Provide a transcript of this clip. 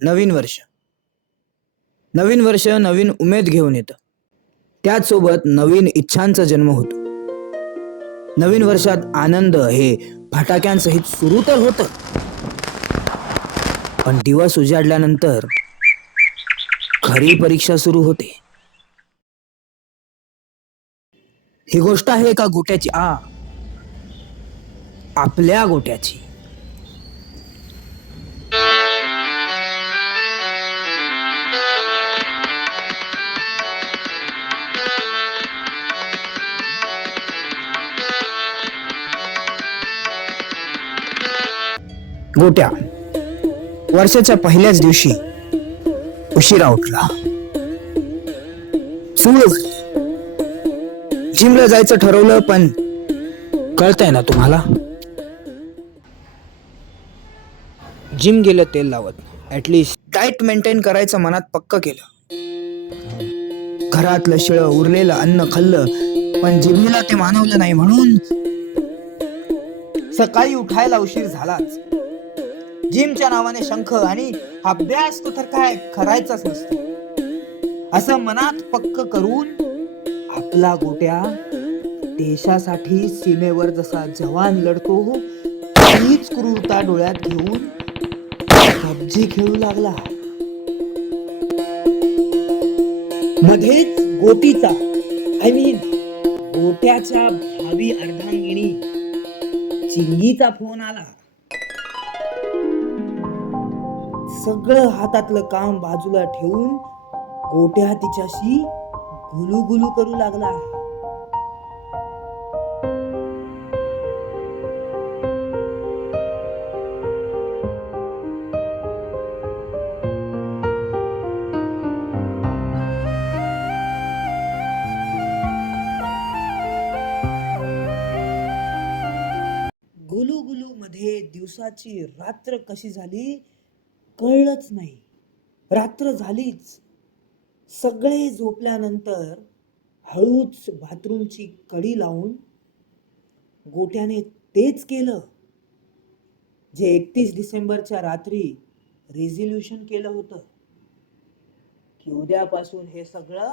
नवीन वर्ष. नवीन वर्ष नवीन उमेद घेऊन येतं. त्याचसोबत नवीन इच्छांचा जन्म होतो. नवीन वर्षात आनंद हे फटाक्यांसहित सुरू तर होतं, पण दिवस उजाडल्यानंतर खरी परीक्षा सुरू होते. ही गोष्ट आहे एका गोट्याची. आपल्या गोट्याची. गोट्या वर्षाच्या पहिल्याच दिवशी उशिरा उठला. चूळ जिमला जायचं ठरवलं, पण कळतंय ना तुम्हाला, जिम गेलं तेल लावत. ऍटलिस्ट डाएट मेंटेन करायचं मनात पक्क केलं. घरातलं शिळं उरलेलं अन्न खाल्लं, पण जिमला ते मानवलं नाही म्हणून सकाळी उठायला उशीर झालाच. जिमच्या नावाने शंख आणि अभ्यास तो तर काय करायचाच नसतो असं मनात पक्क करून आपला गोट्या देशासाठी सीमेवर जसा जवान लढतो तीच क्रूरता डोळ्यात घेऊन पबजी खेळू लागला. मध्येच गोटीचा गोट्याच्या भावी अर्धांगिनी चिंगीचा फोन आला. सगळं हातातलं काम बाजूला ठेवून गोट्या तिच्याशी गुलू गुलू करू लागला. गुलू गुलू मध्ये दिवसाची रात्र कशी झाली कळलंच नाही. रात्र झालीच. सगळे झोपल्यानंतर हळूच बाथरूमची कडी लावून गोट्याने तेच केलं जे 31 डिसेंबरच्या रात्री रेझोल्यूशन केलं होतं की उद्यापासून हे सगळं